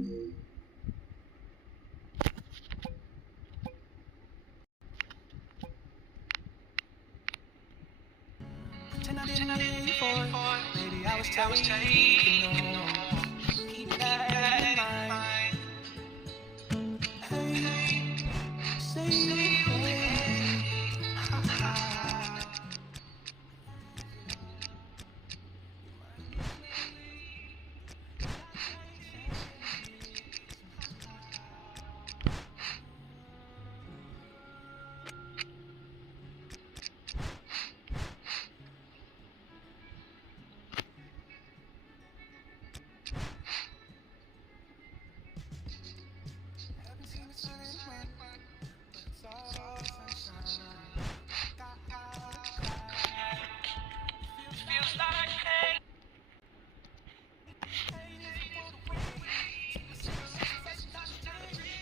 Maybe I was taking notes. Keep that in mind. Hey, say it. Ha ha.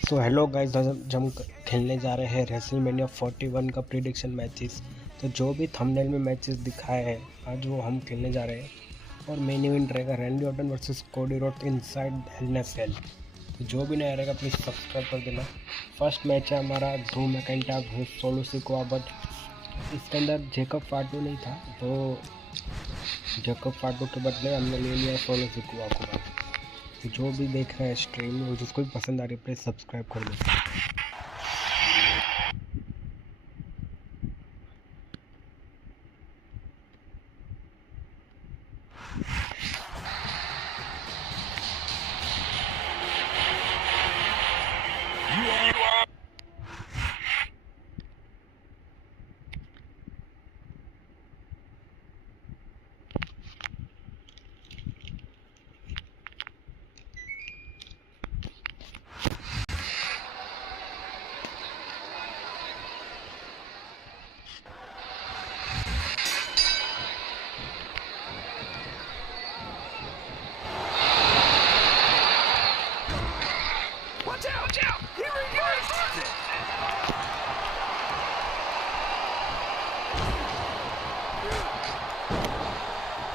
So hello guys, आज हम खेलने जा रहे हैं रेसलमेनिया 41 का प्रिडिक्शन मैचेस। तो जो भी थंबनेल में मैचेस दिखाए हैं आज वो हम खेलने जा रहे हैं। और मेन इवेंट रहेगा Randy Orton versus Cody Rhodes inside Hell in a Cell. तो जो भी नया रहेगा प्लीज़ सब्सक्राइब कर देना। फर्स्ट मैच है हमारा Drew McIntyre versus solo Sikoa, but इसके अंदर जेकब फाटू नहीं था, तो जेकब फाटू के बदले हमने ले लिया सोलो सिकोआ को। तो जो भी देख रहे हैं स्ट्रीम में, जिसको भी पसंद आ रही है प्लीज़ सब्सक्राइब कर दो।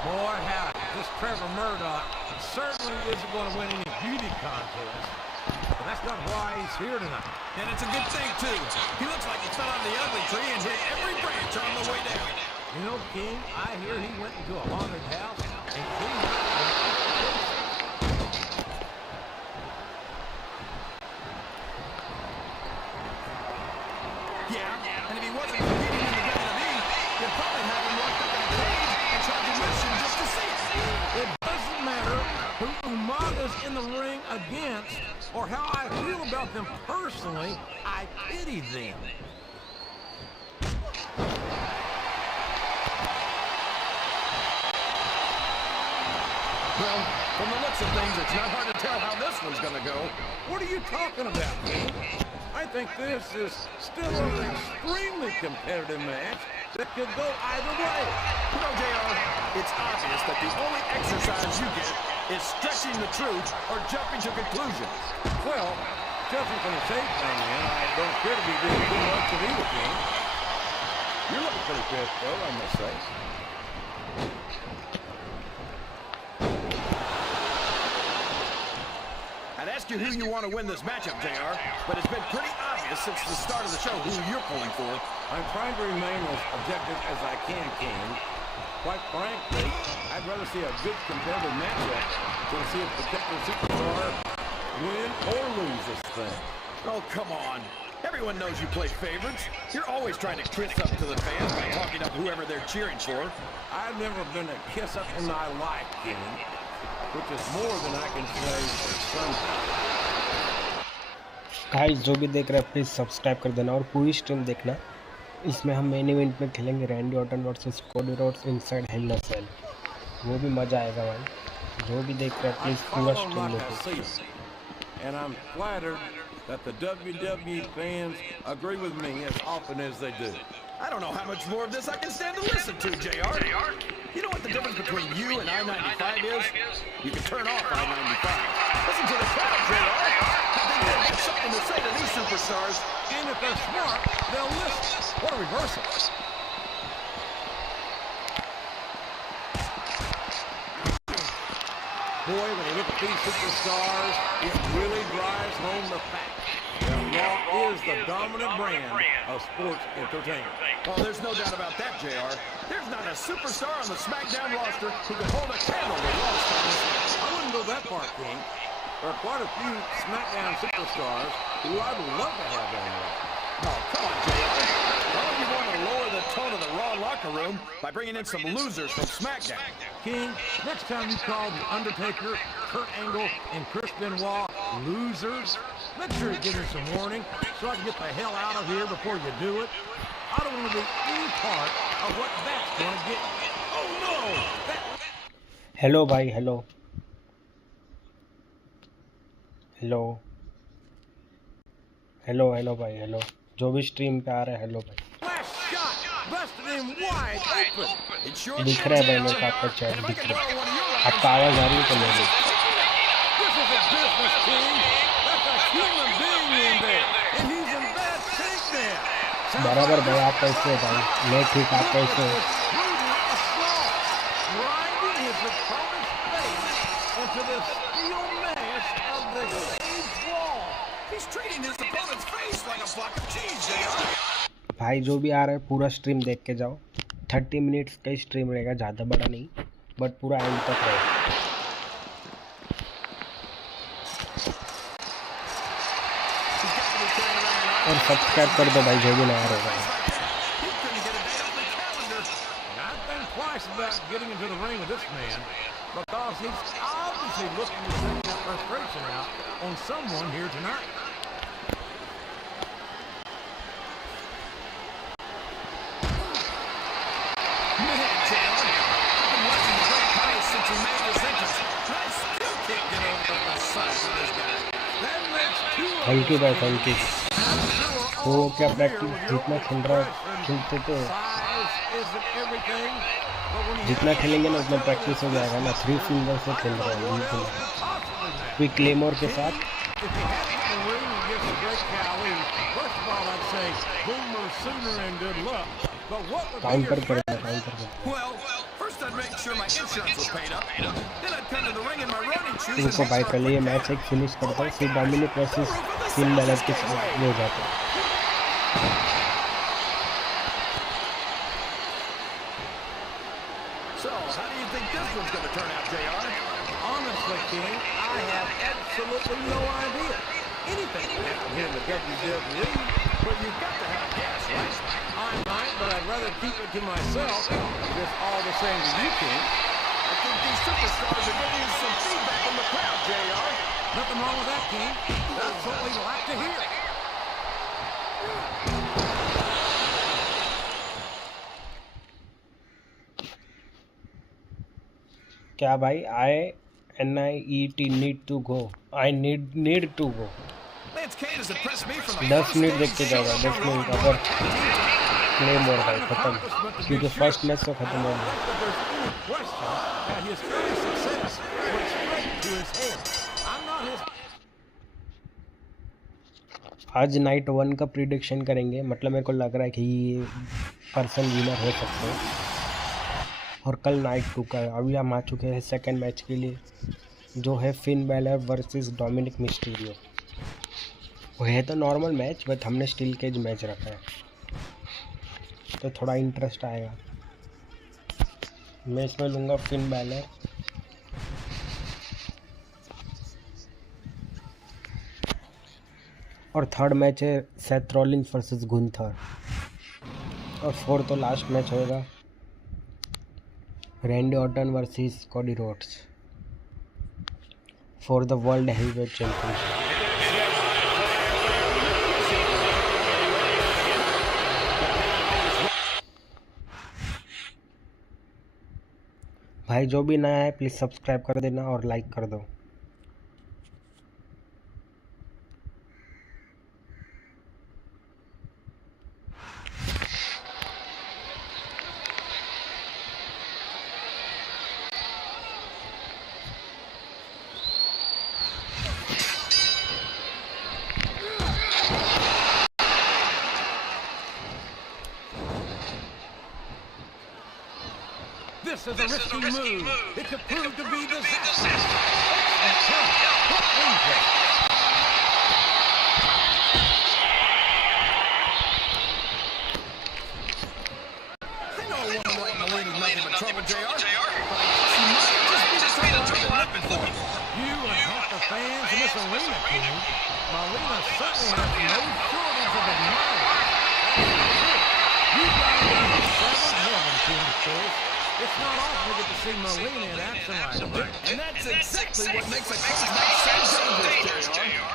Boy, howdy, this Trevor Murdoch certainly isn't going to win any beauty contest, but that's not why he's here tonight. And it's a good thing, too. He looks like he fell out of the ugly tree and hit every branch on the way down. You know, King, I hear he went into a haunted house and cleaned up. Yeah, and if he wasn't competing in the WWE, they'd probably have him locked up in a cage and charge admission just to see it. It doesn't matter who Umaga's in the ring against or how I feel about them personally. I pity them. Well, from the looks of things, it's not hard to tell how this one's going to go. What are you talking about, King? I think this is still an extremely competitive match that could go either way. You know, JR, it's obvious that the only exercise you get is stretching the truth or jumping to conclusions. Well, judging from the shape I'm in, I don't appear to be doing too much of either, King. You're looking pretty pissed, though, I must say. I'd ask you who you want to win this matchup, JR, but it's been pretty obvious since the start of the show who you're pulling for. I'm trying to remain as objective as I can, King. Quite frankly, I'd rather see a good competitive matchup than see a particular superstar win or lose this thing. Oh, come on. Everyone knows you play favorites. You're always trying to kiss up to the fans by talking up whoever they're cheering for. I've never been a kiss up in my life, King, which is more than I can say for some people. Guys, जो भी देख रहे हैं please subscribe कर देना और पूरी stream देखना। इसमें हम मेन इवेंट में खेलेंगे Randy Orton versus Cody Rhodes inside Hell in a Cell. वो भी मज़ा आएगा भाई। जो भी देख रहे हैं प्लीज़ पूरा स्ट्रीम देखो। And I'm flattered that the WWE fans agree with me as often as they do. I don't know how much more of this I can stand to listen to, JR. You know what the difference between you and I-95 is? You can turn off I-95. Listen to the crowd, JR. I think they've got something to say to these superstars. And if they're smart, they'll listen. What a reversal. boy, when you look at these superstars, it really drives home the fact that Raw is the dominant brand of sports entertainment. Oh, there's no doubt about that, JR. There's not a superstar on the SmackDown roster who can hold a candle to Raw's status. I wouldn't go that far, King. There are quite a few SmackDown superstars who I'd love to have on Raw. Oh, come on, JR. Why would you want to lower the tone of the Raw locker room by bringing in some losers from SmackDown? King, next time you call The Undertaker, Kurt Angle, and Chris Benoit losers, make sure you give me some warning so I can get the hell out of here before you do it. I don't want to be any part of what that's going to get me. Oh, no! Hello भाई, hello hello hello hello भाई, hello जो भी stream पे आ रहा है, hello भाई। Last shot, busted him wide open. It sure दिख रहा है भाई मेरे को, आपका चैट दिख रहा है, आपका आवाज़ आ रही है तो ले लो। This is a business, King. That's a human being in there, and he's in bad shape there. बराबर भाई, आप कैसे हो भाई? मैं ठीक, आप कैसे हो? Grinding his opponent's face into the steel mesh of the cage wall. He's treating his opponent's face like a block of cheese, JR. भाई जो भी आ रहा है पूरा स्ट्रीम देख के जाओ। 30 मिनट्स का स्ट्रीम रहेगा, ज़्यादा बड़ा नहीं, बट पूरा एंड तक रहेगा। और सब्सक्राइब कर दो भाई जो भी नया रहेगा। Not think twice about getting into the ring with this man, because he's obviously looking to take that frustration out on someone here tonight. Man, JR, I've been watching the Great Khali since he made his entrance. I still can't get over the size of this guy. That makes two of thank you भाई, thank you. us. वो क्या practice जितना खेल रहा खेलते तो Size isn't everything, but when you जितना खेलेंगे ना उतना प्रैक्टिस हो जाएगा ना। 3 फिंगर से खेल रहा है बिल्कुल, क्विक क्लेमोर के साथ। if you had it in the ring against the Great Khali, first of all, I'd say boomer sooner and good luck. But what would be counter your करेगा, काउंटर करेगा। Well, first I'd make sure my insurance was paid up. Then I'd come to the ring in my running shoes and इनको भाई पहले ये match एक finish करता है, फिर डोमिनिक वर्सेस फिन बैलर के साथ ये हो जाता है। So, how do you think this one's going to turn out, JR? Honestly, King, I have absolutely no idea. Anything can happen here in the WWE, but you've got to have a guess, right? I might, but I'd rather keep it to myself. Just all the same to you, King. I think these superstars are getting some feedback from the crowd, JR. Nothing wrong with that, King. That's what we like to hear. क्या भाई? NIET need to go, I need to go. Lance Kane has impressed me from the 10 first minute day देख he's के shown जाएगा, up 10 on minute Raw. अगर claim और भाई खत्म, क्योंकि फर्स्ट मैच तो खत्म हो गया। If there's any question that his early success went straight to his head. I'm not his... आज नाइट 1 का प्रिडिक्शन करेंगे, मतलब मेरे को लग रहा है कि ये पर्सन विनर हो सकते हैं। और कल नाइट 2 का अभी हम आ चुके हैं सेकंड मैच के लिए, जो है Finn Balor versus Dominik Mysterio. वो है तो नॉर्मल मैच, बट हमने स्टील केज मैच रखा है तो थोड़ा इंटरेस्ट आएगा। मैं इसमें लूँगा फिन बैलर। और थर्ड मैच है सेथ रॉलिन्स वर्सेस गुंथर। और फोर्थ तो लास्ट मैच होएगा Randy Orton versus Cody roads for the world heavyweight championship. भाई जो भी नया है प्लीज़ सब्सक्राइब कर देना और लाइक कर दो। This is a risky move. It could prove to be disastrous. fans in this arena, King. Molina certainly has no shortage of admirers. You got down to 7th heaven, King Chris. It's not often we get to see Molina in action like that. And that's exactly what makes a cage match so dangerous, JR.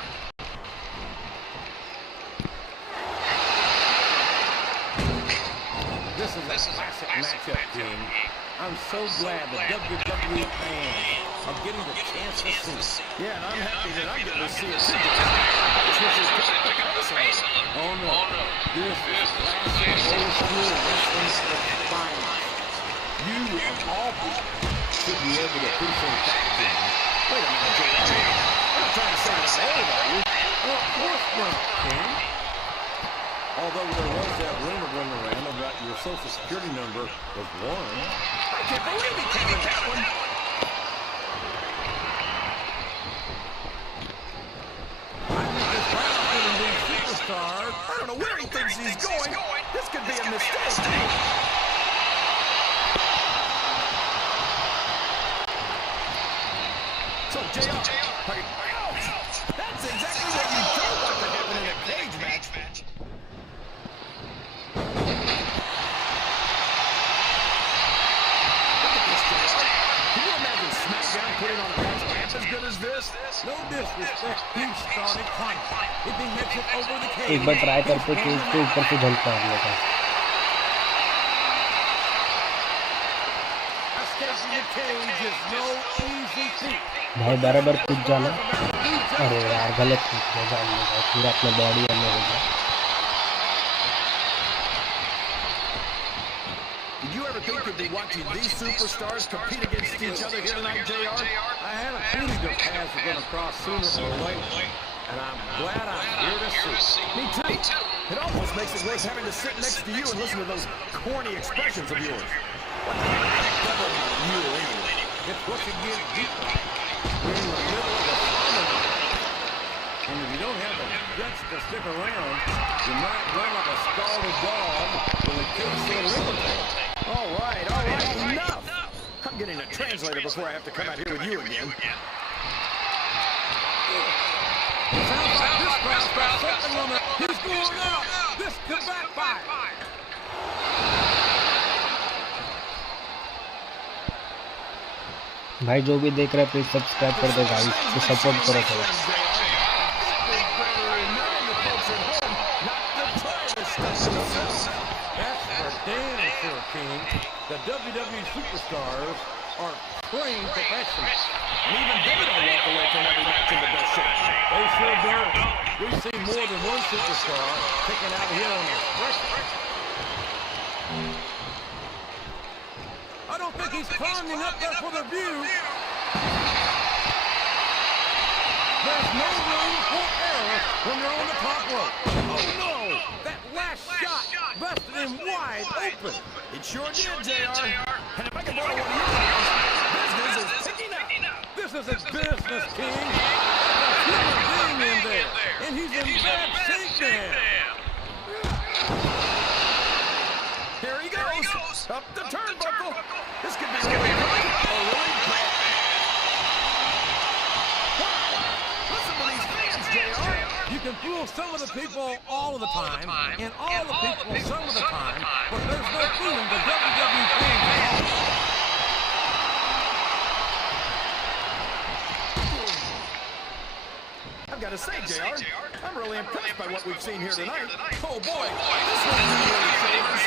This is a classic matchup, King. I'm so glad the WWE fans are getting the chance to see it. Yeah, and I'm happy that I'm getting to see it too. Oh no, this is classic old school wrestling at its finest. You of all people should be able to appreciate that, King. Wait a minute, JR. I'm not trying to say it's old, are you? Of course not, King. Although there was that rumor going around about your social security number was 1. I can't believe he counted that one. I think this crowd's gonna be a superstar. I don't know where he thinks he's going. This could be a mistake. So, JR, that's exactly what you don't want to happen in a cage match. Putting on a match half as good as this? No disrespect, he started climbing. If he makes it over the cage, एक बार try करते cage के ऊपर से jump मारने का। escaping the cage is no easy feat. भाई बराबर कूद जाना। अरे यार गलत कूद गया जानने का, पूरा अपना बॉडी अंदर हो गया। Did you ever think you'd be watching these superstars compete against each other here tonight, JR? I had a feeling the paths were going to cross sooner or later, and I'm glad I'm here to see. Me too. It almost makes it worth having to sit next to you and listen to those corny expressions of yours. What the devil are you anyway? It's what you get deep. We're in the middle of a tournament. And if you don't have the guts to stick around, you might run like a scalded dog with a case of liquor. All right, enough. I'm getting a translator before I have to come out here with you again. Sounds like this crowd's got something on the... He's going out. This could backfire. भाई जो भी देख रहा है please subscribe कर दो guys, तो support करो थोड़ा। King, the WWE superstars are trained professionals. And even they don't walk away from every match in the best shape. They sure don't. We've seen more than one superstar taken out here on the stretcher. I don't think he's climbing up there for the view. There's no room for error when you're on the top rope. Oh no! That last shot busted him wide open. It sure did, JR. And if I can borrow one of your words, business is picking up. This is a business, King. There's a human being in there, and he's in bad shape there. Here he goes. Up the turnbuckle. This could be really good. Listen to these fans, JR. You can fool some of the people all of the time, and all the people some of the time, but there's no fooling the WWE fans at all. I've got to say, JR, I'm really impressed by what we've seen here tonight. Oh boy, this one's really famous.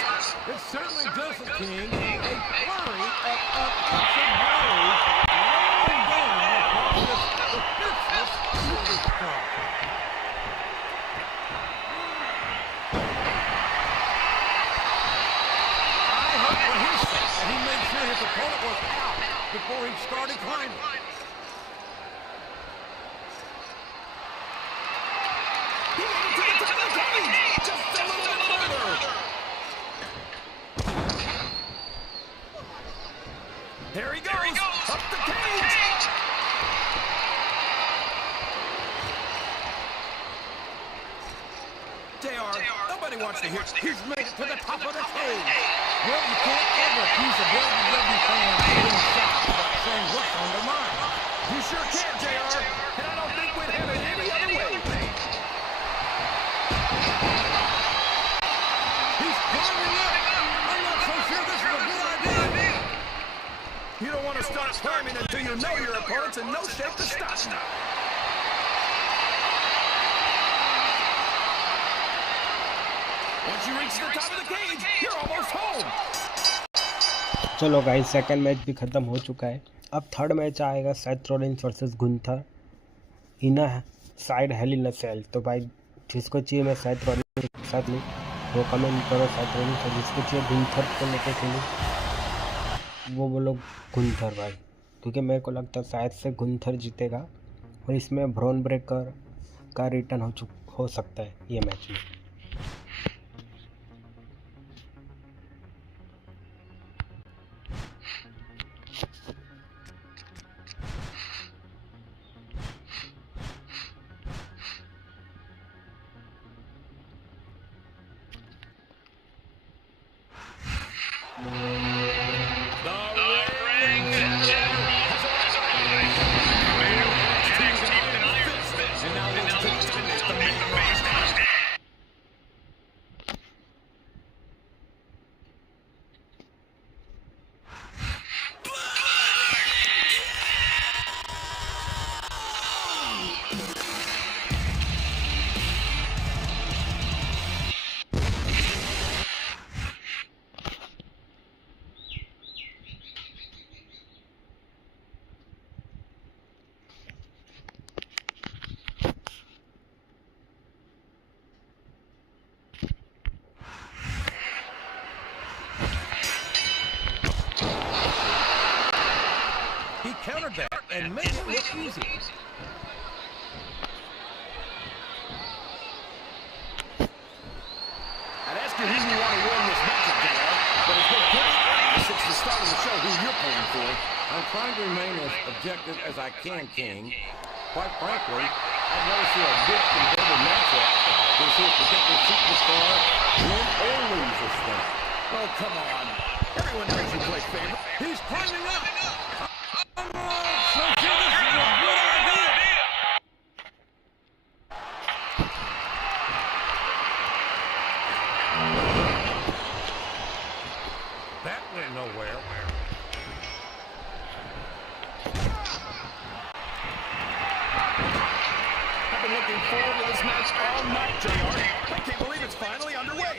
It certainly doesn't, King. A flurry of ups and blows rolling down across this defenseless superstar. I hope for his sake that he made sure his opponent was out before he started climbing. He made it to the top of the cage. Just a little bit further. There he goes. Up the cage. JR, nobody wants to hear. He's made it to the top of the cage. Well, you can't ever accuse a WWE fan of being shocked about saying what's on their mind. You sure can, JR. And I don't think we'd have it any other way. He's climbing up. I'm not so sure this is a good idea. You don't want to start climbing until you know your opponent's in no shape to stop you. Once you reach the top of the cage, you're almost home. चलो guys, second match भी ख़त्म हो चुका है। अब third match आएगा Seth Rollins versus Gunther in a side hello in a Cell. तो भाई जिसको चाहिए मैं सेथ रॉलिन्स के साथ में वो कमेंट करो सेथ रॉलिन्स, और जिसको चाहिए गुंथर को लेके खेलूँ वो बोलो गुंथर भाई, क्योंकि मेरे को लगता है शायद से गुंथर जीतेगा और इसमें ब्रॉन ब्रेकर का रिटर्न हो सकता है ये मैच में। He countered that and made it look easy. I'd ask you who you want to win this matchup, JR, but it's been pretty obvious since the start of the show who you're pulling for. I'm trying to remain as objective as I can, King. Quite frankly, I'd rather see a good competitive matchup than see a particular superstar win or lose this thing. Oh, come on. Everyone knows you play favorite. He's climbing up. I'm not so sure this is a good idea. That went nowhere. I've been looking forward to this match all night, JR. I can't believe it's finally underway.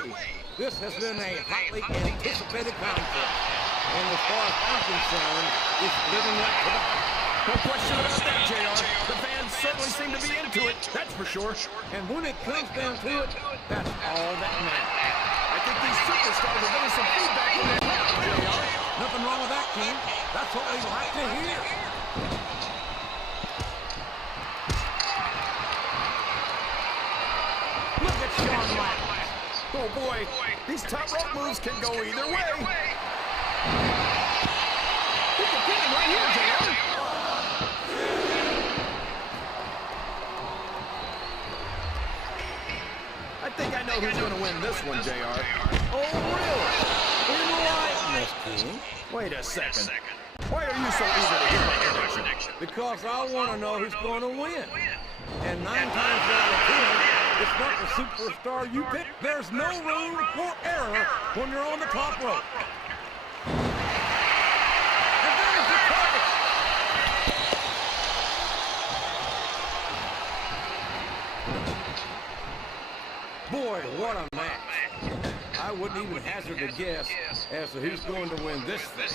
This has been a hotly anticipated conflict. And as far as I'm concerned, it's living up to the hype. No question about that, JR. The fans certainly seem to be into it, that's for sure. And when it comes down to it, that's all that matters. I think these superstars are getting some feedback from their crowd, JR. Nothing wrong with that, King. That's what we like to hear. Look at Shawn Michaels. Oh boy, these top rope moves can go either way. He can pin him right here, JR. I think I know who's going to win this one, JR. Oh, really? Enlighten us, King. Wait a second. Why are you so eager to hear my prediction? Because I want to know who's going to win. And 9 times out of 10, it's not the superstar you pick. There's no room for error when you're on the top rope. And there's the cover. Boy, what a match. I wouldn't even hazard a guess as to who's going to win this thing.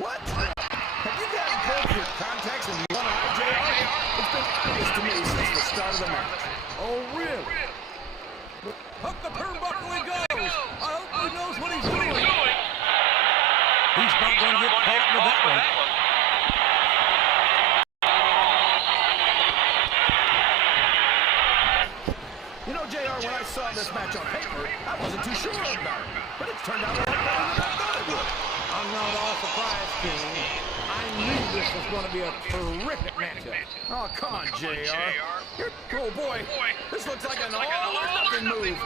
What? Have you gotten both your contacts in one eye, JR? It's been obvious to me since the start of the match. Oh, really? Up the turnbuckle he goes. I hope he knows what he's doing. He's not going to get caught with that one. You know, JR, when I saw this match on paper, I wasn't too sure about it. But it's turned out a lot better than I thought it would. I'm not all surprised, King. I knew this was going to be a terrific matchup. Oh, come on, JR. Oh, boy. This looks like an all-or-nothing move.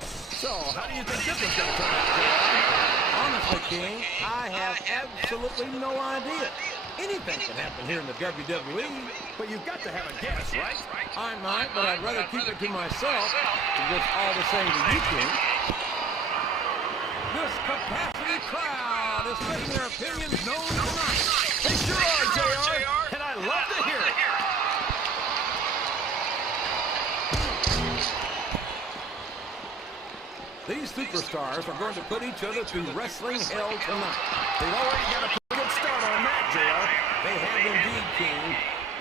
So, how do you think this is going to turn out, JR? honestly, King, I have absolutely no idea. Anything can happen here in the WWE. But you've got to have a guess, right? I might, but I'd rather keep it to myself than just all the same to you, King. This capacity crowd is making their opinions known tonight. They sure are, JR, and I love to hear it. These superstars are going to put each other through wrestling hell tonight. They've already got a pretty good start on that, JR. They have indeed, King.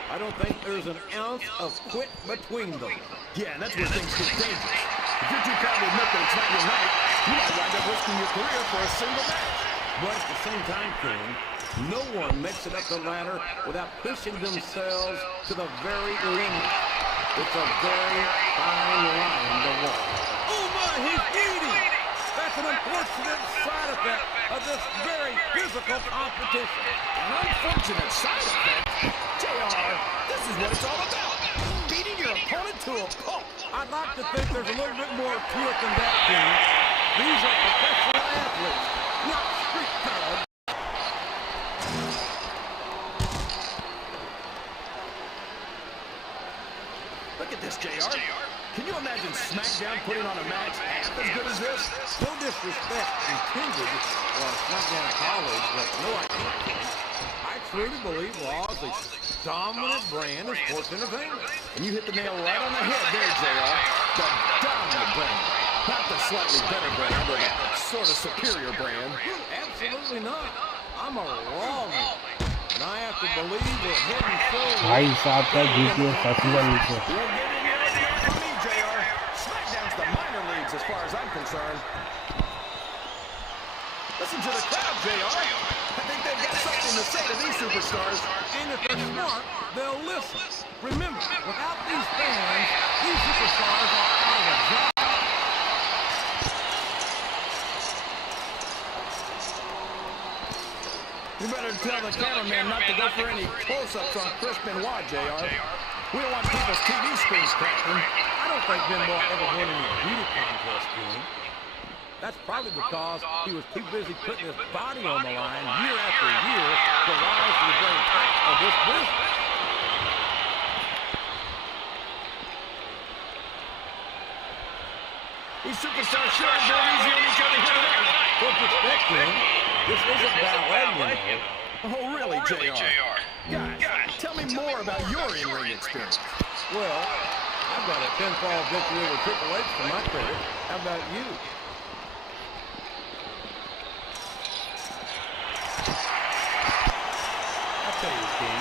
I don't think there's an ounce of quit between them. Yeah, and that's where things get dangerous. If you're too proud to admit that it's not your night, you might wind up risking your career for a single match. But at the same time, King, no one makes it up the ladder without pushing themselves to the very limit. It's a very fine line to walk. Oh my, he's bleeding! That's an unfortunate side effect of this very physical competition. An unfortunate side effect? JR, this is what it's all about. Beating your opponent to a pulp. I'd like to think there's a little bit more to it than that, King. These are professional athletes, not street thugs. Look at this, JR. Can you imagine SmackDown putting on a match half as good as this? No disrespect intended for SmackDown colleagues, but no, I can't. I truly believe Raw is a dominant brand of sports entertainment. And you hit the nail right on the head there, JR. The dominant brand. Not the slightly better brand, or the sort of superior brand. Absolutely not. I'm a Raw man. And I have to believe we're heading forward. भाई साहब का GPS फंसा नीचे. You're getting the idea from me, JR. SmackDown's the minor leagues as far as I'm concerned. Listen to the crowd, JR. I think they've got something to say to these superstars. And if they're smart, they'll listen. Remember, without these fans, these superstars are out of a job. You better tell the cameraman not to go for any close-ups on Chris Benoit, JR. We don't want people's TV screens cracking. I don't think Benoit ever won any beauty contest, King. That's probably because he was too busy putting his body on the line year after year to rise to the very top of this business. These superstars sure are going easy on each other here tonight. What's expecting? This isn't ballet, you know. Oh, really, JR? Guys, tell me more about your in-ring experience. Well, I've got a 10-fall victory over Triple H to my credit. How about you? I'll tell you, King,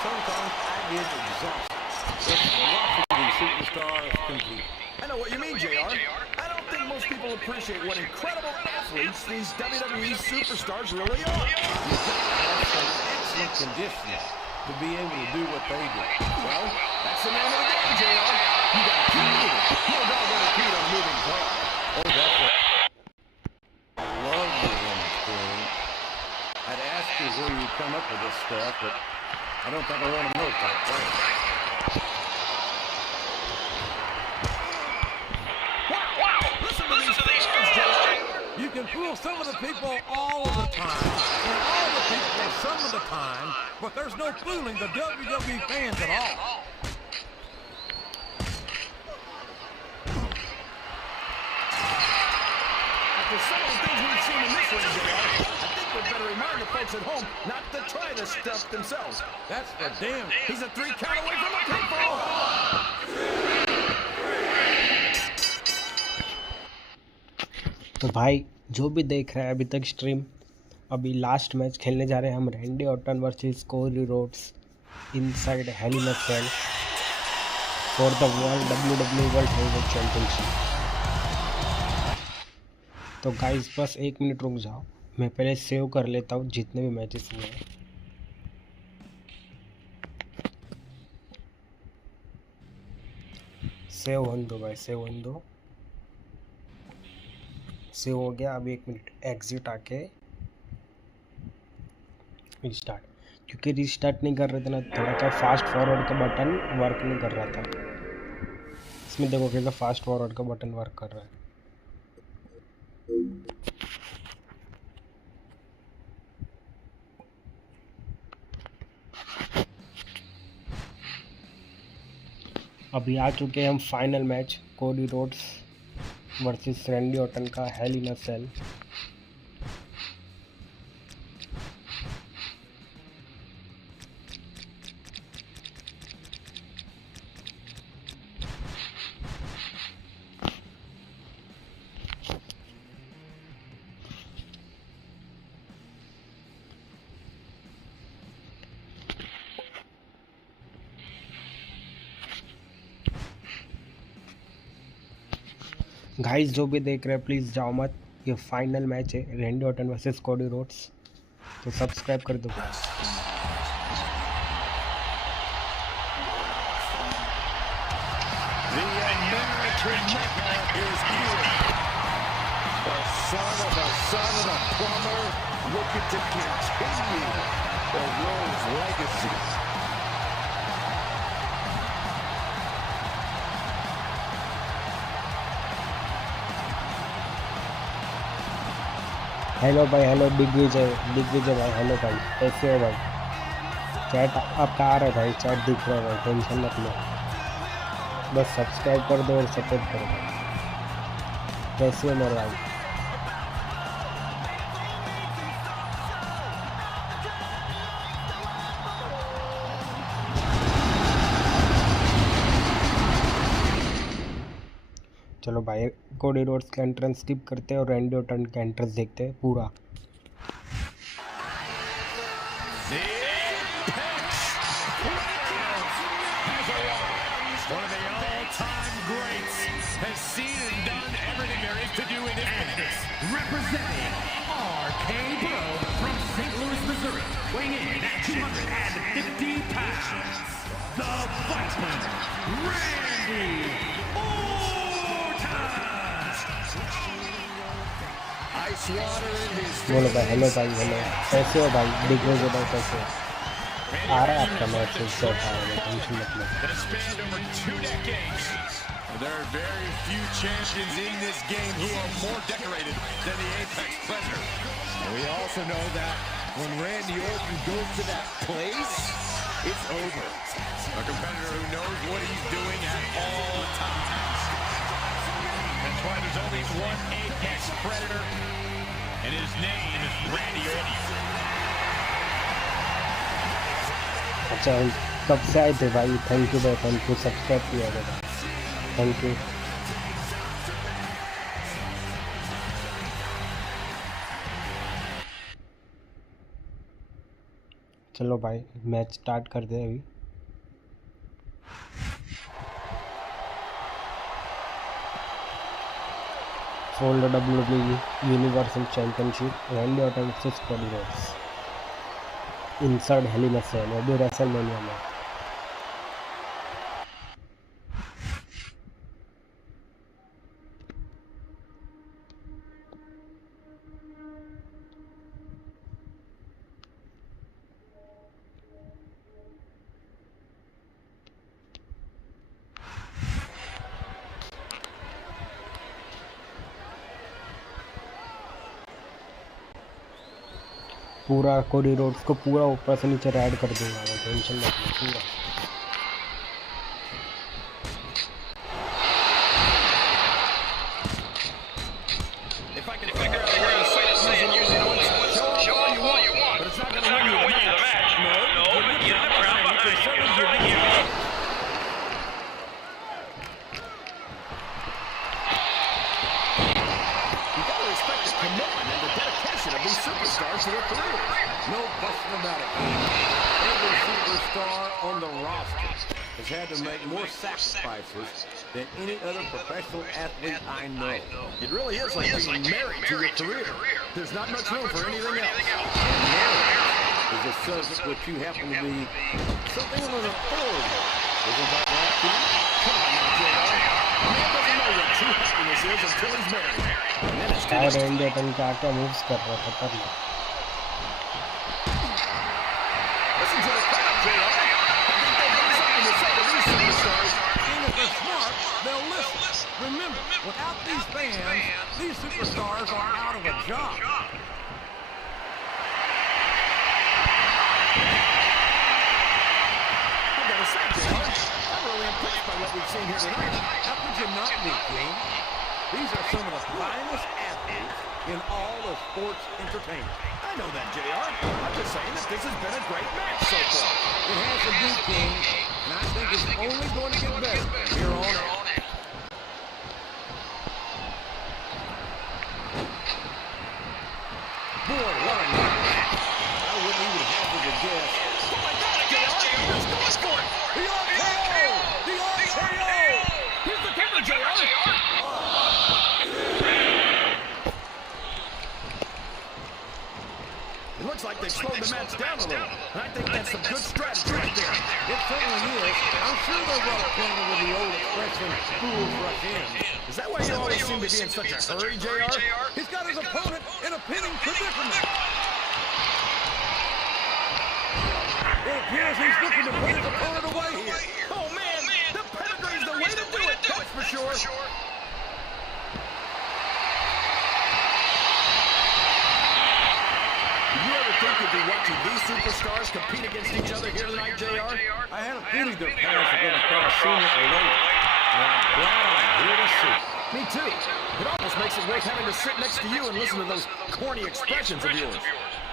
sometimes I get exhausted just watching these superstars compete. I know what you mean, JR. I don't think most people appreciate what incredible athletes these WWE superstars really are. You've got to have some excellent conditioning to be able to do what they do. Well, that's the name of the game, JR. You got to keep moving. No dog ever peed on a moving car. Oh, that's a lovely woman, King. I'd ask you where you come up with this stuff, but I don't think I want to know quite frankly. You can fool some of the people all of the time, and all the people some of the time, but there's no fooling the WWE fans at all. After some of the things we've seen in this ring, JR, I think we'd better remind the folks at home not to try this stuff themselves. That's for damn. He's a 3 count away from a pinfall. तो भाई जो भी देख रहा है अभी तक stream, अभी लास्ट मैच खेलने जा रहे हैं हम Randy Orton versus Cody Rhodes inside Hell in a Cell for the world WWE world heavyweight championship. तो गाइस बस 1 मिनट रुक जाओ, मैं पहले सेव कर लेता हूँ जितने भी मैचेस हुए हैं। सेव होने दो भाई, सेव होने दो। सेव हो गया। अभी 1 मिनट एग्जिट आके रिस्टार्ट, क्योंकि रिस्टार्ट नहीं कर रहे थे ना, थोड़ा सा फास्ट फॉरवर्ड का बटन वर्क नहीं कर रहा था। इसमें देखो कैसा फास्ट फॉरवर्ड का बटन वर्क कर रहा है। अभी आ चुके हैं हम final match Cody Rhodes versus Randy Orton का hello in a cell. Guys जो भी देख रहे हैं प्लीज़ जाओ मत, ये फाइनल मैच है Randy Orton versus Cody roads, तो सब्सक्राइब कर दो। The American Mecca is here. The son of a plumber looking to continue the Rose legacy. Hello भाई, हेलो दिग्विजय भाई, हेलो भाई, कैसे हो भाई? चैट आपका आ रहा है भाई, चैट दिख रहा है भाई, टेंशन मत लो, बस सब्सक्राइब कर दो और सपोर्ट करो भाई। कैसे हो मेरे भाई? चलो भाई, कोडी रोड्स का एंट्रेंस स्किप करते हैं और रैंडी ऑर्टन का एंट्रेंस देखते हैं पूरा। One of the all-time greats has seen and done everything there is to do in this business. Representing RK Bro from St. Louis, Missouri, weighing in at 250 pounds, the Viceman, Randy Orton. Ice water in his बोलो भाई, hello भाई, hello, कैसे हो भाई? दिग्विजय भाई कैसे हो? आ रहा है आपका मैच, इससे उठा रहा है, टेंशन मत लो। that has spanned over 2 decades. There are very few champions in this game who are more decorated than the Apex Predator. And we also know that when Randy Orton goes to that place, it's over. A competitor who knows what he's doing at all times. That's why there's only one Apex Predator, and his name is Randy Orton. अच्छा, कब से आए थे भाई? Thank you भाई, thank you, subscribe किया गया, thank you. चलो भाई, मैच स्टार्ट कर दे अभी। For the WWE universal championship Randy Orton versus Cody Rhodes insert Hell in a Cell, वो भी रेसलमेनिया में। पूरा कोडी रोड्स को पूरा ऊपर से नीचे राइड कर दूंगा मैं, टेंशन मत लो पूरा। If I can figure out a way to say it using one show all you want, but it's not going to win you the match. No, but you never have behind you. You got to respect the commitment and the dedication of these superstars to their careers. No question about it. Every superstar on the roster has had to make more sacrifices than any other professional athlete I know. It really is like being married to your career. There's not much room for anything else. Marriage is a subject which you happen to be something of an authority. Isn't that right, Pete? Come on now, JR. A man doesn't know what true happiness is until he's married. And then it's too और late. Randy Orton क्या क्या moves कर रहा था कर लो। Listen to the crowd, JR. I think they've got something to say to these superstars. And if they're smart, they'll listen. Remember, without these fans, these superstars are out of a job. I gotta say, JR, I'm really impressed by like what we've seen here tonight. How could you not be, King? These are some of the finest athletes in all of sports entertainment. I know that, JR. I'm just saying that this has been a great match so far. It has to be, King, and I think it's only going to get better from here on out. Boy, what a night. I wouldn't even hazard a guess. Oh my God, JR! He's going for it! The RKO! The RKO! Here's the cover, JR! It looks like they've slowed the match down a little. And I think that's some good strategy right there. It certainly is. I'm sure they're well acquainted with the old expression, fools rush in. Is that why you always seem to be in such a hurry, JR? He's got his opponent in a pinning predicament. It appears he's looking to put his opponent away here. Oh, man! The pedigree's the way to do it, that's for sure. Did you ever think you'd be watching these superstars compete against each other here tonight, JR? I had a feeling their paths were going to cross sooner or later. And I'm glad I'm here to see. Me too. It almost makes it worth having to sit next to you and listen to those corny expressions of yours.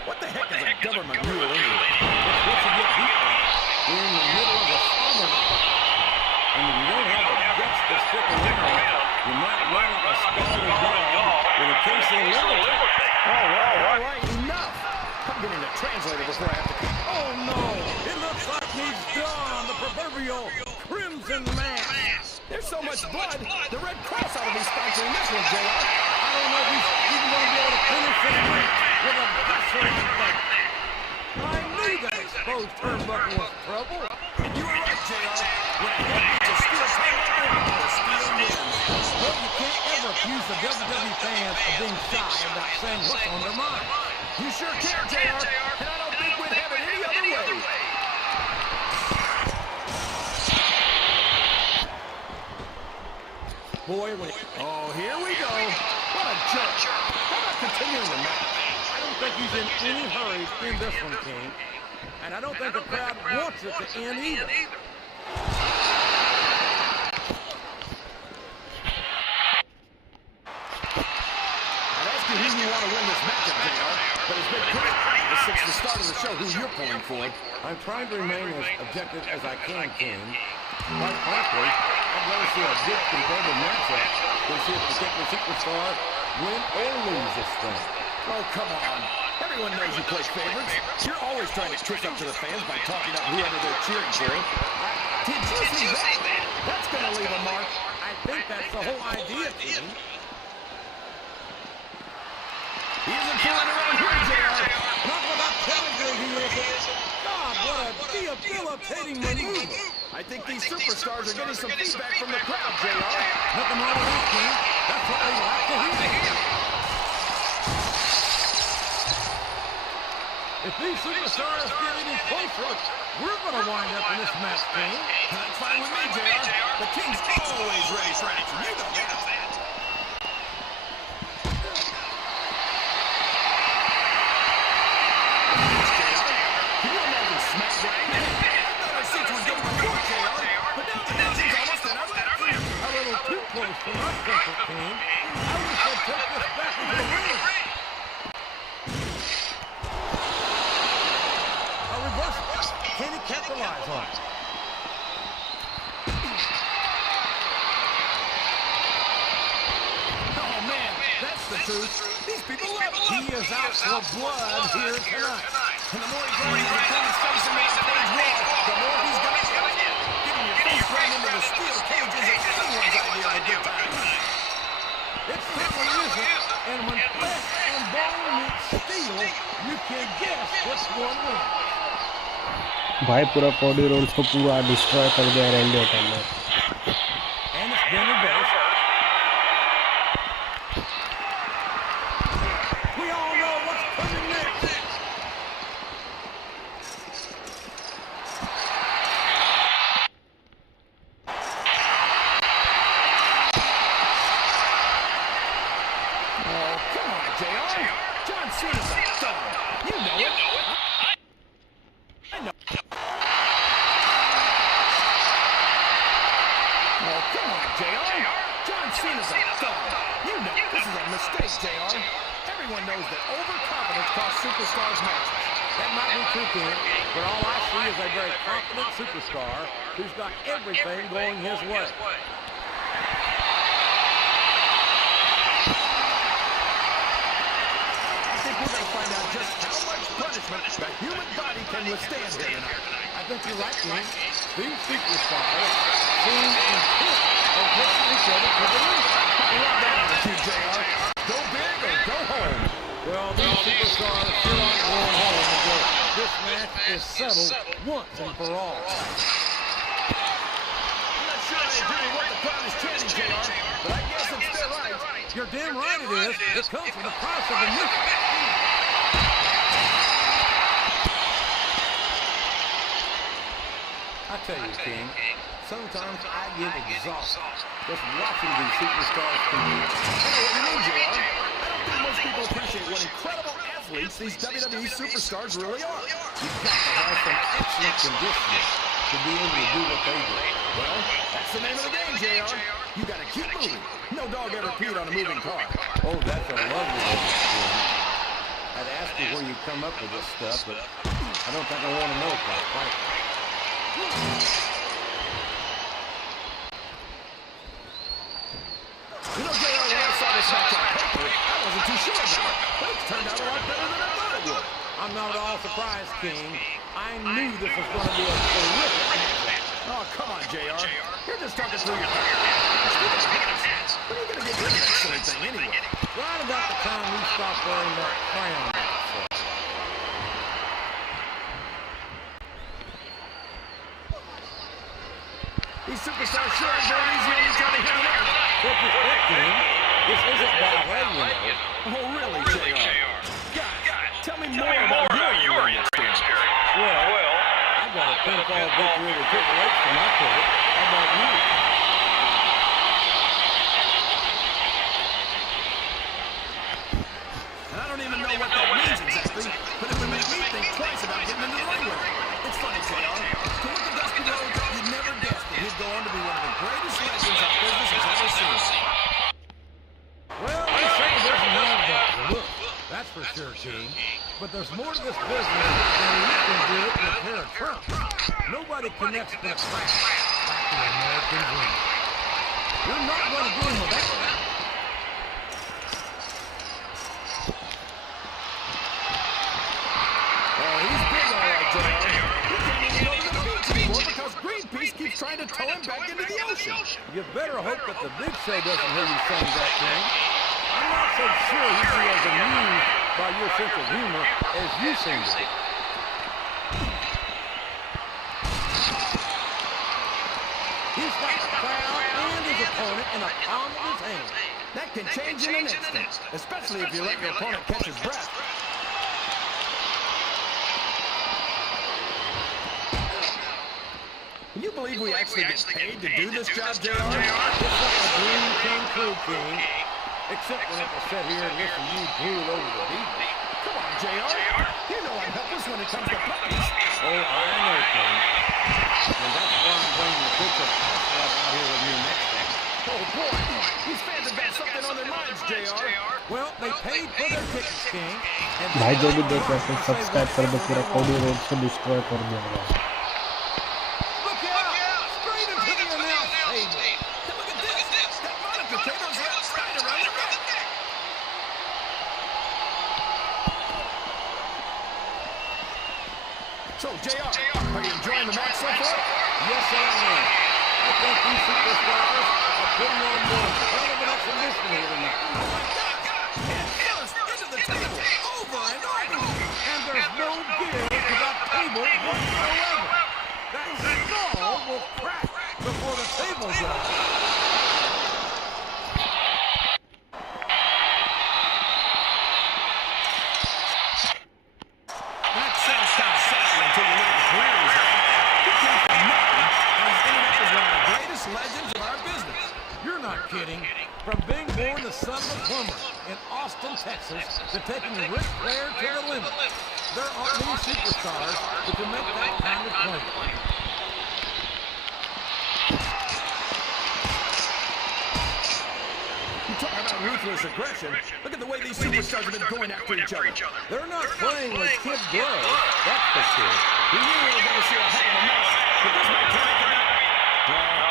What the heck is a government rule anyway? It's what you get beat by. We're in the middle of a sovereign fight. And if you don't have the guts to stick around, you might run up a scalded dog with a case of liver. All right, enough. I'm getting a translator before I have to... Oh no! It looks like he's done the proverbial crimson mass. There's so much blood, the Red Cross ought to be sponsoring this one, JR. I don't know if he's even going to be able to finish this match with a vessel in the back. I knew that exposed turnbuckle was trouble. And you were right, JR. When a head meets a steel turnbuckle, the steel wins. Well, you can't ever accuse the WWE fans of being shy about saying what's on their mind. You sure can, JR. And I don't think we'd have it any other way. Boy, when Oh, here we go. What a jerk. How about continuing the match? I don't think he's in any hurry to end this one, King. And I don't think the crowd wants it to end either. I'd ask you who you want to win this matchup, JR, but it's been pretty obvious since the start of the show who you're pulling for. I'm trying to remain as objective as I can, King. Quite frankly, I'd rather see a good competitive matchup than see a particular superstar win or lose this thing. Oh, come on. Everyone knows you play favorites. You're always trying to trick up to the fans by talking up whoever they're cheering for. Did you see that? That's going to leave a mark. I think that's the whole idea, King. He isn't fooling around here, JR. Not without pedigree, he isn't. God, what a debilitating maneuver. I think these superstars are getting some feedback from the crowd, JR. Nothing wrong with that, King. That's what they like to hear. If these superstars get any closer, we're going to wind up in this match, King. That's fine with me, JR. The King's always ready for action. You know that. Can you imagine SmackDown? I thought our seats were good before, JR. But now the nation's almost in our laps. A little too close for my comfort, King. I wish they'd take this back into the ring. A reversal. Can he capitalize on it? Oh, man, that's the truth. These people love it. He is out for blood here tonight. And the more he grinds the King's face and makes the stage wall, the more he's going to get. Getting your face thrown into the steel cage isn't anyone's idea of a good time. It certainly isn't. And when flesh and bone meet steel, you can guess which one wins. भाई पूरा Cardi roads को पूरा destroy कर दिया Randy Orton ने. And it's been reversed. We all know what's coming next. Oh, come on, JR. John Cena's a star. You know it. I know. superstars matches. That might be true, King, but all I see is a very confident superstar who's got everything going his way. I think we're going to find out just how much punishment the human body can withstand here tonight. I think you're right, King. These superstars seem intent on taking each other to the ring. I love that attitude, JR. Go big or go home. Well, these superstars sure aren't going home until this match is settled once and for all. I'm not sure I agree with what the crowd is chanting, JR, but I guess it's their right. You're damn right it is. It comes with the price of admission. I tell you, King, sometimes I get exhausted just watching these superstars compete. I know what you mean, JR. I don't think most people appreciate what incredible athletes these WWE superstars really are. You've got to have some excellent conditioning to be able to do what they do. Well, that's the name of the game, JR. You got to keep moving. No dog ever peed on a moving car. Oh, that's a lovely thing, King. I'd ask you where you come up with this stuff, but I don't think I want to know, quite frankly. You know, JR, when I saw this match on paper, I wasn't too sure about it. But it's turned out a lot better than I thought it would. I'm not at all surprised, King. I knew this was going to be a terrific match. Oh, come on, JR. You're just talking through your head. Speaking of hats, when are you going to get rid of that silly thing anyway? Right about the time we stop wearing that crown. These superstars sure are going easy on each other here tonight. With respect, King, this isn't ballet, you know. Oh, really, JR? Guys, tell me more about your ring experience. Well, I got a pinfall victory with Triple H for my credit. How about you? And I don't even know what that means exactly, but it would make me think twice about getting into the ring with him. It's funny, JR. To look at Dusty Rhodes, you'd never guess that he'd go on to be one of the greatest legends our business has ever seen. Well, he certainly doesn't know about the look. That's for sure, King. But there's more to this business than you can do it with a pair of trumps. Nobody connects the craft back to the American dream. You're not going to do him with that one. Oh, he's big, all right, JR. He can't even go to the beach anymore because Greenpeace keeps trying to tow him back into the ocean. You better hope that the Big Show doesn't hear you saying that, King. I'm not so sure he'd be as amused by your sense of humor as you seem to be. He's got the crowd and his opponent in the palm of his hand. That can change in an instant, especially if you let your opponent catch his breath. Can you believe we actually get paid to do this job, JR? It's like a dream come true, King. Except when I can sit here and listen to you drool over the beat. Come on, JR. You know I'm helpless when it comes to puppies. Oh, I know, King. And that's why I'm bringing the picture of out here with me next time. Oh, boy. These fans have got something on their minds, JR. Well, they paid for their tickets, King. And भाई जो भी देख रहे हैं subscribe कर दो, पूरा कोडी रोड को डिस्ट्रॉय कर दिया होगा। look out! Straight into the announce table. Hey, look at this. That monitor cable's wrapped tight around the neck. So, JR, are you enjoying the match so far? Yes, I am. I think these superstars are putting on one hell of an exhibition here tonight. Oh, my gosh. And thrust into the table over and over. And there's no give to that table whatsoever. That skull will crack before the table does. That sounds kind of sexy until you look at the career he's had. He came from nothing, and he's ended up as one of the greatest legends of our business. You're not kidding. From being born the son of a plumber in Austin, Texas, to taking Ric Flair to the limit, there aren't many superstars that can make that kind of claim. You talk about ruthless aggression. Look at the way these superstars have been going after each other. They're not playing with kid gloves, that's for sure. We knew we were going to see a heck of a mess, but this might turn out to be... Well,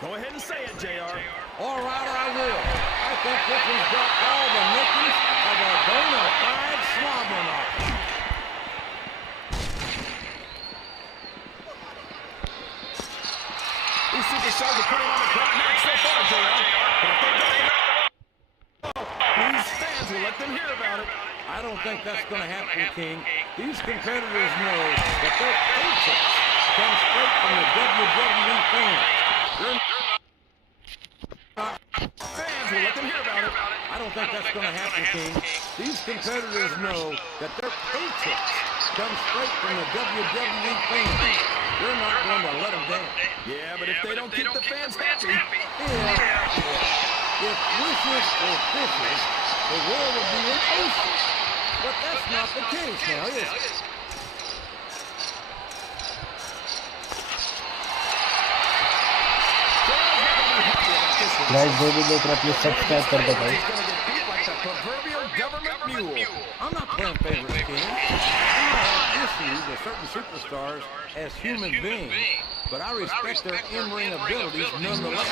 go ahead and say it, JR. All right, I will. I think this has got all the makings of a bona fide slobber knocker. These superstars are putting on a great match so far, JR. But if they don't... These fans will let them hear about it. I don't think that's going to happen, King. These competitors know that their paychecks come straight from the WWE fans. Fans will let them hear about it. I don't think that's going to happen, King. These competitors know that their paychecks come straight from the WWE fans. You're not going to let them down. Yeah, but if they don't keep the fans happy... If wishes were fishes, the world would be an ocean. But that's not the case now, is it? Guys जो भी देख रहे हैं please subscribe कर दो भाई। I'm not playing favorites, King. I have issues with certain superstars as human beings, but I respect their in-ring abilities nonetheless.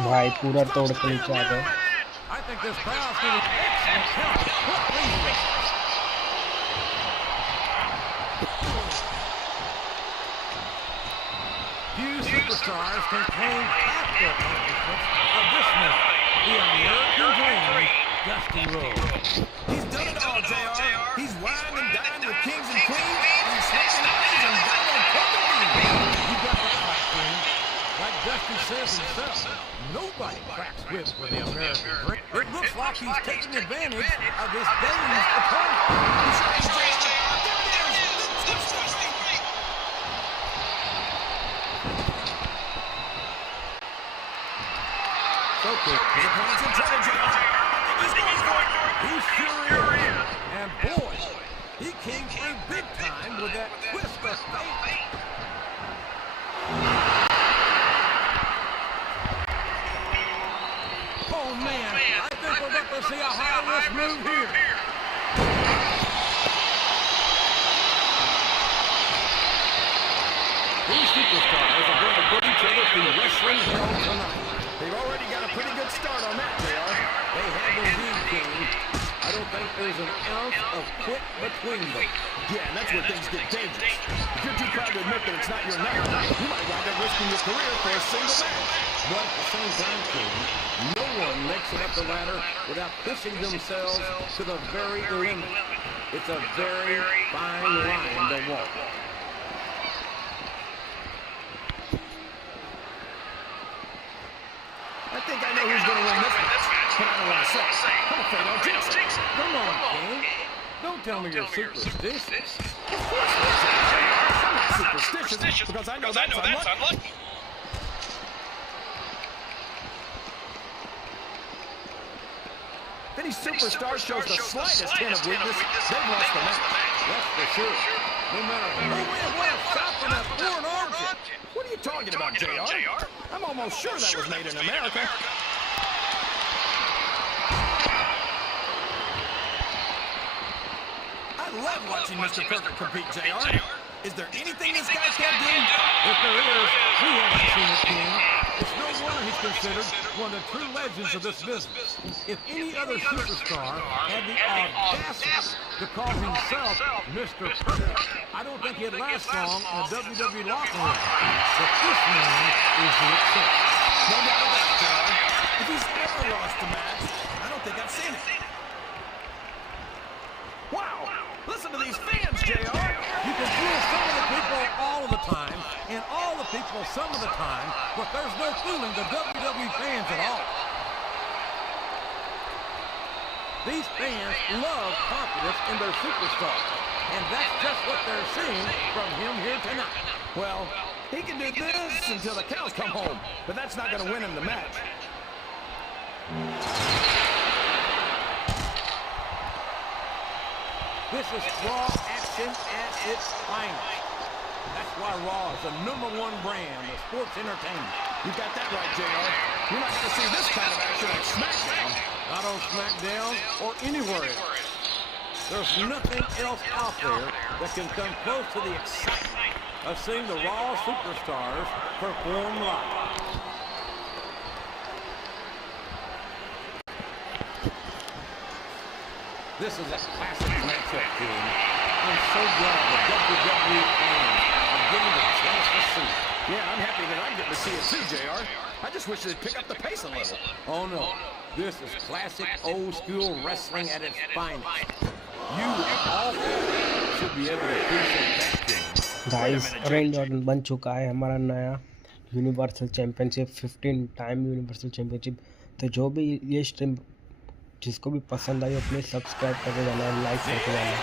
भाई पूरा तोड़ के नीचे आ गए। I think this crowd's getting excellent talent. Few superstars can claim half the accomplishments of this man, the American Dream, Dusty Rhodes. He's done it all, JR. He's wined and dined with kings and queens. He's slipped eyes and done on You got that right, King. Like Dusty says himself, nobody cracks whips for the American Dream. It looks like he's taking advantage of his day's opponent. Okay. His opponent's in trouble, JR. He's going for it. He sure is. And boy, he came through big time with that twist of fate. Oh man, I think we're about to see a high-risk move here. These superstars are going to put each other through wrestling hell tonight. They've already got a pretty good start on that, JR. They have indeed, King. I don't think there's an ounce of quit between them. Yeah, and that's where things get dangerous. If you're too proud to admit that it's not your night, you might wind up risking your career for a single match. But at the same time, King, no one makes it up the ladder without pushing themselves to the very limit. It's a very fine line to walk. I think I know who's going to win this match, but I don't want to say. I'm afraid I'll jinx it. Come on, King. Don't tell me you're superstitious. Of course not, JR. I'm not superstitious because I know that's unlucky. If any superstar shows the slightest hint of weakness, they've lost the match. That's for sure. No matter who what a shot from that foreign object. What are you talking about, JR? I'm almost sure that was made in America. I love watching Mr. Perfect compete, JR. Is there anything this guy can't do? If there is, we haven't seen it, King. It's no wonder he's considered one of the true legends of this business. If any other superstar had the audacity to call himself Mr. Perfect, I don't think he'd last long in a WWE locker room. But this man is the exception. No doubt about it, JR. If he's ever lost a match, I don't think I've seen it. Wow! Listen to these fans, JR! You can fool some of the people all of the time, and all the people some of the time, but there's no fooling the WWE fans at all. These fans love confidence in their superstar, and that's just what they're seeing from him here tonight. Well, he can do this until the cows come home, but that's not going to win him the match. This is raw action at its finest. That's why Raw is the #1 brand of sports entertainment. You got that right, JR. You're not going to see this kind of action on SmackDown. Not on SmackDown or anywhere else. There's nothing else out there that can come close to the excitement of seeing the Raw superstars perform live. This is a classic matchup, King. I'm so glad the WWE fans are getting the chance to see it. Yeah, I'm happy that I'm getting to see it too, JR. I just wish they'd pick up the pace a little. Oh no, this is classic old school wrestling at its finest. You all should be able to appreciate that, King. Guys Randy Orton बन चुका है हमारा नया universal championship 15 time universal championship. तो जो भी ये stream जिसको भी पसंद आई अपने सब्सक्राइब करके जाना है, लाइक करके जाना है।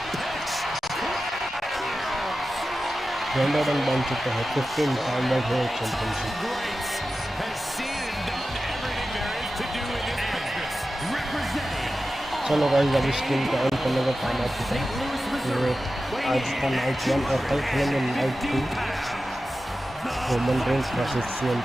रेंज ऑर्डन बन चुका है 15 टाइम वर्ल्ड चैम्पियनशिप। चलो गाइस अभी स्ट्रीम को ऑन करने का टाइम आ चुका है। तो आज का नाइट 1 और कल खेलेंगे night 2 Roman Reigns versus CM